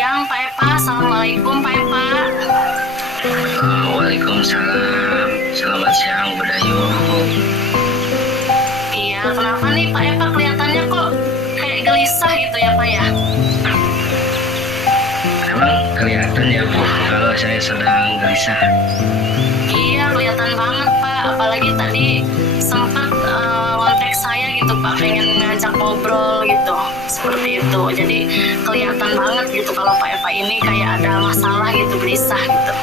siang Pak Epa. Assalamualaikum Pak Epa. Waalaikumsalam. Selamat siang, Bu Dayu. Iya, kenapa nih Pak Epa kelihatannya kok kayak gelisah gitu ya Pak ya? Emang kelihatan ya, Bu, kalau saya sedang gelisah? Iya, kelihatan banget Pak. Apalagi tadi sempat kontak saya gitu Pak, pengen ngajak ngobrol gitu, seperti itu. Jadi kelihatan banget gitu kalau Pak Epa ini kayak ada masalah gitu, gelisah gitu.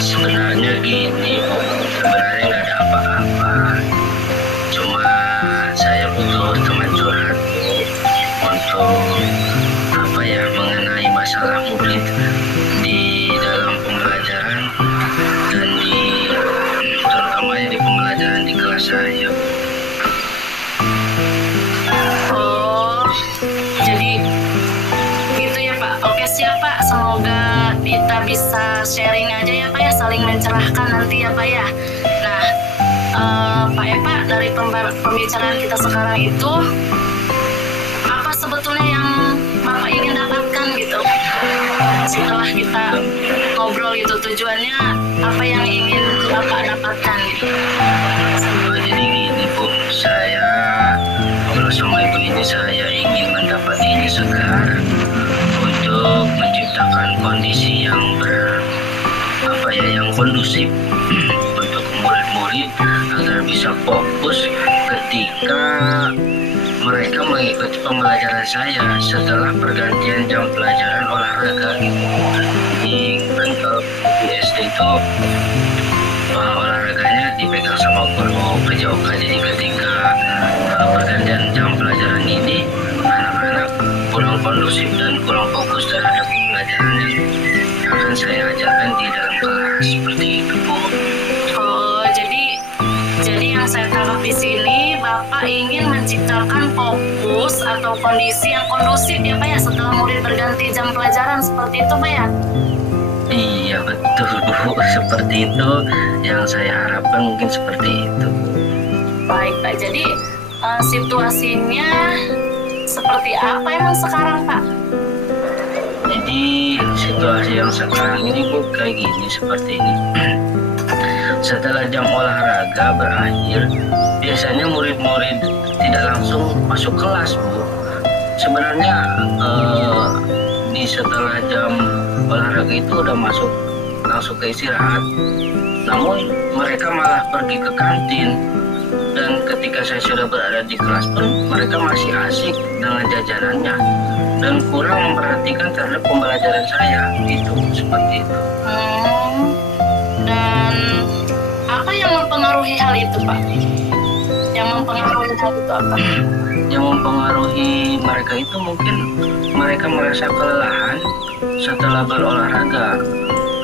Sebenarnya gini, Bu. Sebenarnya nggak ada apa-apa. Cuma saya butuh teman curhat, Bu, untuk mengenai masalah murid di dalam pembelajaran dan terutamanya di pembelajaran di kelas saya. Oh, jadi gitu ya Pak. Oke siap Pak, semoga kita bisa sharing aja ya Pak ya, saling mencerahkan nanti ya Pak ya. Nah, Pak Epa, dari pembicaraan kita sekarang itu, apa sebetulnya yang Bapak ingin dapatkan gitu setelah kita ngobrol gitu, tujuannya apa yang ingin Bapak dapatkan gitu? Jadi gini, Bu, saya kalau sama Ibu ini saya ingin mendapat ini segera untuk menciptakan kondisi yang yang kondusif untuk murid-murid agar bisa fokus ketika mereka mengikuti pembelajaran saya setelah pergantian jam pelajaran olahraga. Jadi kan kalau di SD itu olahraganya dipegang sama guru PJOK. Jadi ketika pergantian jam pelajaran ini, anak-anak kurang kondusif dan kurang fokus terhadap pembelajaran yang akan saya ajarkan di dalam kelas, seperti itu, Bu. Oh, jadi yang saya tangkap di sini, Bapak ingin menciptakan fokus atau kondisi yang kondusif ya Pak ya, setelah murid berganti jam pelajaran, seperti itu Pak ya? Iya betul, Bu, seperti itu yang saya harapkan, mungkin seperti itu. Baik Pak, jadi situasinya seperti apa emang sekarang Pak? Jadi situasi yang sekarang ini, Bu, kayak gini, seperti ini. Setelah jam olahraga berakhir, biasanya murid-murid tidak langsung masuk kelas, Bu. Sebenarnya di setelah jam olahraga itu udah masuk langsung ke istirahat, namun mereka malah pergi ke kantin. Dan ketika saya sudah berada di kelas pun mereka masih asik dengan jajarannya dan kurang memperhatikan terhadap pembelajaran saya, itu seperti itu. Dan apa yang mempengaruhi hal itu Pak? Yang mempengaruhi hal itu apa? Yang mempengaruhi mereka itu mungkin mereka merasa kelelahan setelah berolahraga,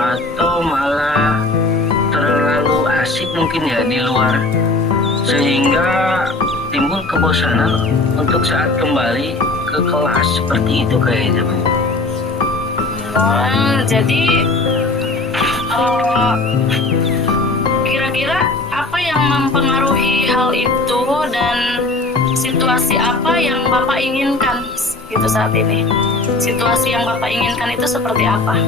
atau malah terlalu asik mungkin ya di luar, sehingga timbul kebosanan untuk saat kembali ke kelas, seperti itu kayaknya, Bu. Jadi kira-kira apa yang mempengaruhi hal itu dan situasi apa yang Bapak inginkan gitu saat ini? Situasi yang Bapak inginkan itu seperti apa?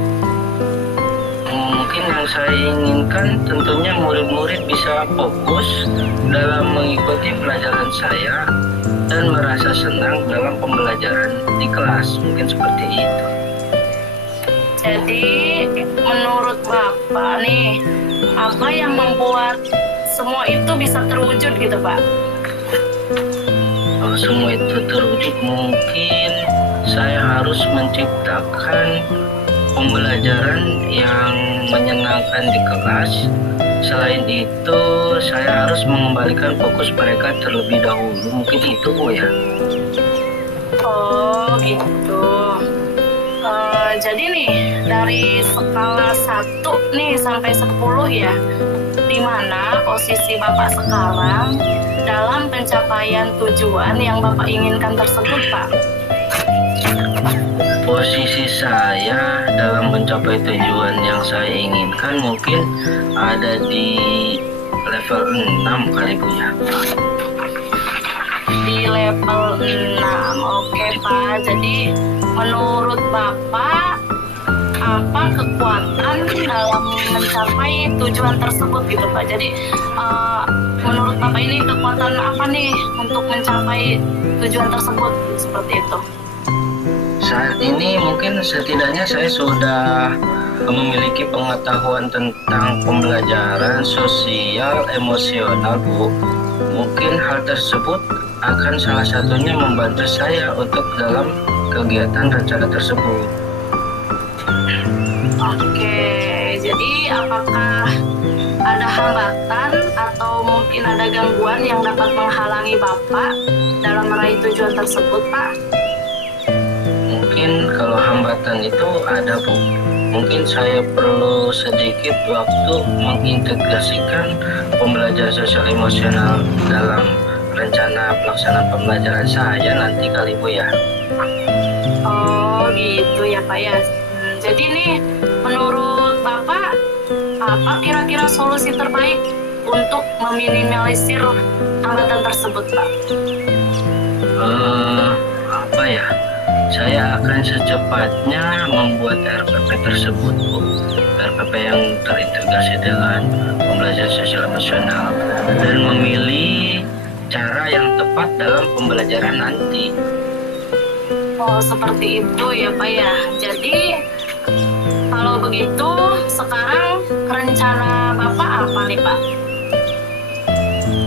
Mungkin yang saya inginkan tentunya murid-murid bisa fokus dalam mengikuti pelajaran saya dan merasa senang dalam pembelajaran di kelas, mungkin seperti itu. Jadi menurut Bapak nih, apa yang membuat semua itu bisa terwujud gitu Pak? Kalau semua itu terwujud, mungkin saya harus menciptakan pembelajaran yang menyenangkan di kelas. Selain itu, saya harus mengembalikan fokus mereka terlebih dahulu. Mungkin itu, Bu, ya. Oh gitu. Jadi nih, dari skala 1 nih sampai 10 ya, di mana posisi Bapak sekarang dalam pencapaian tujuan yang Bapak inginkan tersebut, Pak? Posisi saya dalam mencapai tujuan yang saya inginkan mungkin ada di level 6 kali, Bu, ya. Di level 6, oke Pak. Jadi menurut Bapak apa kekuatan dalam mencapai tujuan tersebut gitu Pak. Jadi menurut Bapak ini kekuatan apa nih untuk mencapai tujuan tersebut seperti itu? Saat ini mungkin setidaknya saya sudah memiliki pengetahuan tentang pembelajaran sosial emosional, Bu. Mungkin hal tersebut akan salah satunya membantu saya untuk dalam kegiatan rencana tersebut. Oke, jadi apakah ada hambatan atau mungkin ada gangguan yang dapat menghalangi Bapak dalam meraih tujuan tersebut, Pak? Mungkin kalau hambatan itu ada, Bu. Mungkin saya perlu sedikit waktu mengintegrasikan pembelajaran sosial emosional dalam rencana pelaksanaan pembelajaran saya nanti kali, Bu ya. Oh gitu ya Pak ya. Jadi nih menurut Bapak apa kira-kira solusi terbaik untuk meminimalisir hambatan tersebut, Pak? Apa ya? Saya akan secepatnya membuat RPP tersebut, Bu. RPP yang terintegrasi dengan pembelajaran sosial emosional dan memilih cara yang tepat dalam pembelajaran nanti. Oh seperti itu ya Pak ya. Jadi kalau begitu sekarang rencana Bapak apa nih Pak?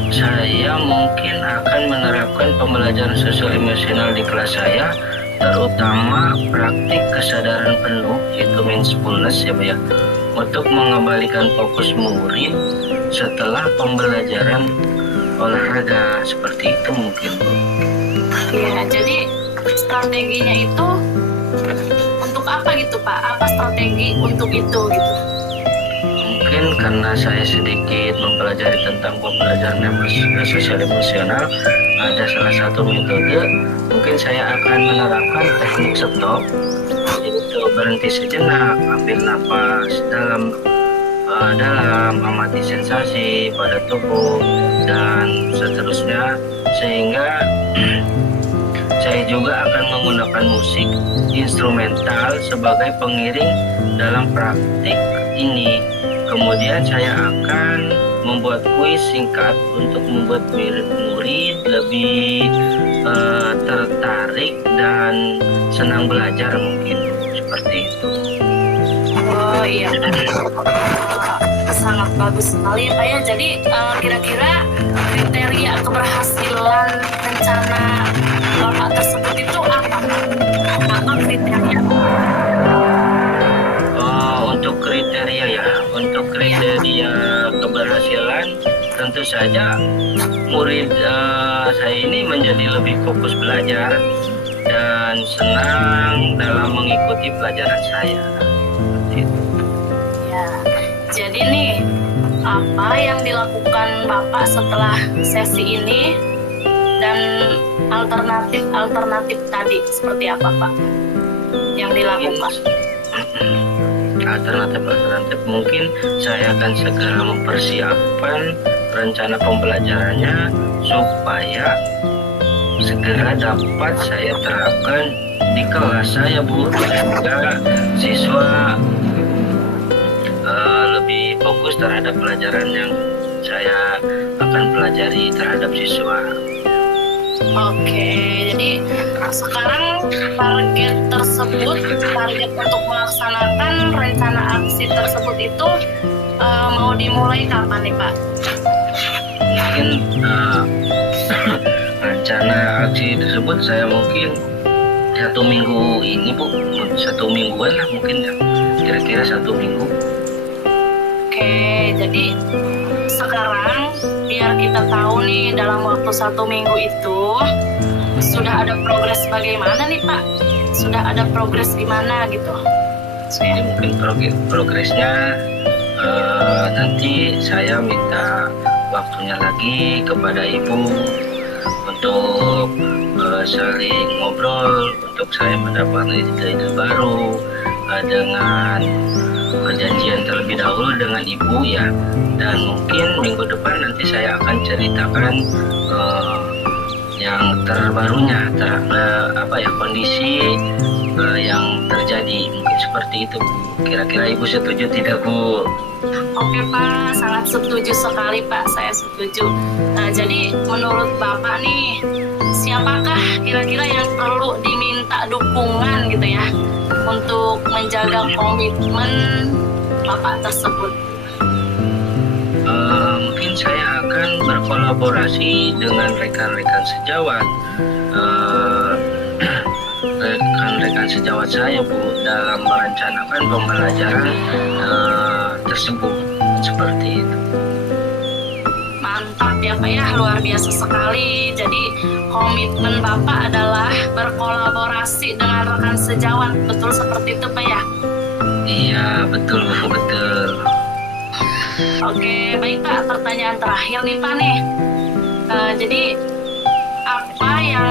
Saya mungkin akan menerapkan pembelajaran sosial emosional di kelas saya, terutama praktik kesadaran penuh, yaitu mindfulness ya Pak ya, untuk mengembalikan fokus murid setelah pembelajaran olahraga. Seperti itu mungkin, Bu. Ya, jadi strateginya itu untuk apa gitu Pak? Apa strategi untuk itu gitu? Mungkin karena saya sedikit mempelajari tentang pembelajaran sosial emosional, ada salah satu metode. Mungkin saya akan menerapkan teknik stop, yaitu berhenti sejenak, ambil napas dalam, amati sensasi pada tubuh dan seterusnya, sehingga saya juga akan menggunakan musik instrumental sebagai pengiring dalam praktik ini. Kemudian saya akan membuat kuis singkat untuk membuat murid lebih tertarik dan senang belajar, mungkin seperti itu. Oh iya, sangat bagus sekali ya Pak ya. Jadi kira-kira kriteria keberhasilan rencana Bapak tersebut itu apa? Apa kriteria? Untuk kriteria ya, untuk kriteria keberhasilan tentu saja murid saya ini menjadi lebih fokus belajar dan senang dalam mengikuti pelajaran saya. Ya, jadi nih apa yang dilakukan Bapak setelah sesi ini dan alternatif tadi seperti apa Pak yang dilakukan? Alternatif mungkin saya akan segera mempersiapkan rencana pembelajarannya supaya segera dapat saya terapkan di kelas saya, Bu, sehingga siswa lebih fokus terhadap pelajaran yang saya akan pelajari terhadap siswa. Oke, jadi sekarang target untuk melaksanakan rencana aksi tersebut itu mau dimulai kapan nih Pak? Mungkin rencana aksi tersebut saya mungkin 1 minggu ini, Bu, 1 mingguan lah mungkin ya, kira-kira 1 minggu. Oke, jadi sekarang biar kita tahu nih dalam waktu 1 minggu itu sudah ada progres bagaimana nih Pak? Sudah ada progres gimana gitu? Jadi mungkin progresnya nanti saya minta waktunya lagi kepada Ibu untuk saling ngobrol, untuk saya mendapatkan ide-ide baru dengan perjanjian terlebih dahulu dengan Ibu ya, dan mungkin minggu depan nanti saya akan ceritakan yang terbarunya, kondisi yang terjadi mungkin seperti itu, Bu. Kira-kira Ibu setuju tidak, Bu? Oke Pak, sangat setuju sekali Pak, saya setuju. Nah, jadi menurut Bapak nih, siapakah kira-kira yang perlu diminta dukungan gitu ya untuk menjaga komitmen Bapak tersebut? Mungkin saya akan berkolaborasi dengan rekan-rekan sejawat. Eh, Rekan-rekan sejawat saya, Bu, dalam merencanakan pembelajaran tersebut, seperti itu. Mantap ya Pak ya, luar biasa sekali. Jadi komitmen Bapak adalah berkolaborasi dengan rekan sejawat, betul seperti itu Pak ya? Iya, betul, Bu, betul. Oke, baik Pak, pertanyaan terakhir nih Pak nih. Jadi apa yang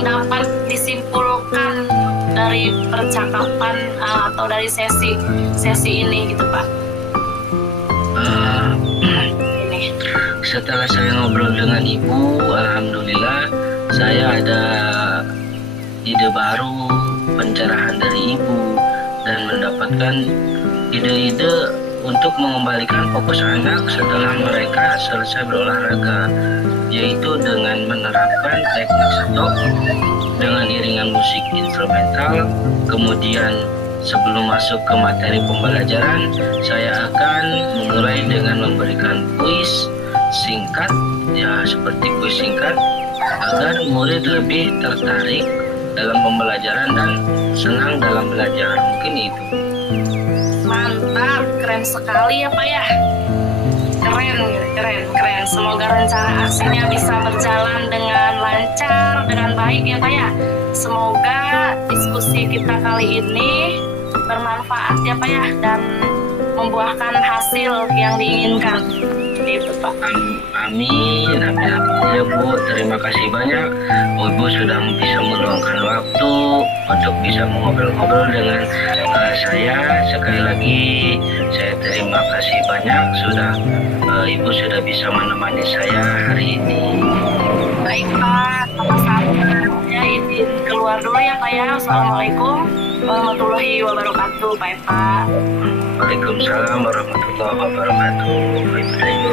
dapat disimpulkan dari percakapan atau dari sesi ini gitu Pak? Ini. Setelah saya ngobrol dengan Ibu, alhamdulillah saya ada ide baru, pencerahan dari Ibu, dan mendapatkan ide-ide untuk mengembalikan fokus anak setelah mereka selesai berolahraga, yaitu dengan menerapkan teknik stop dengan iringan musik instrumental. Kemudian sebelum masuk ke materi pembelajaran, saya akan memulai dengan memberikan kuis singkat, ya seperti kuis singkat, agar murid lebih tertarik dalam pembelajaran dan senang dalam belajar. Mungkin itu. Mantap, keren sekali ya Pak ya. Keren. Semoga rencana aksinya bisa berjalan dengan lancar, dengan baik ya Pak ya. Semoga diskusi kita kali ini bermanfaat ya Pak ya, dan membuahkan hasil yang diinginkan. Itu Pak. Amin. Ya Bu, terima kasih banyak. Ibu sudah bisa meluangkan waktu untuk bisa mengobrol-ngobrol dengan saya. Sekali lagi saya terima kasih banyak sudah Ibu sudah bisa menemani saya hari ini. Baik Pak, sama-sama. Ya, izin keluar dulu ya Pak ya. Assalamualaikum warahmatullahi wabarakatuh Pak. Waalaikumsalam warahmatullahi wabarakatuh. Ibu.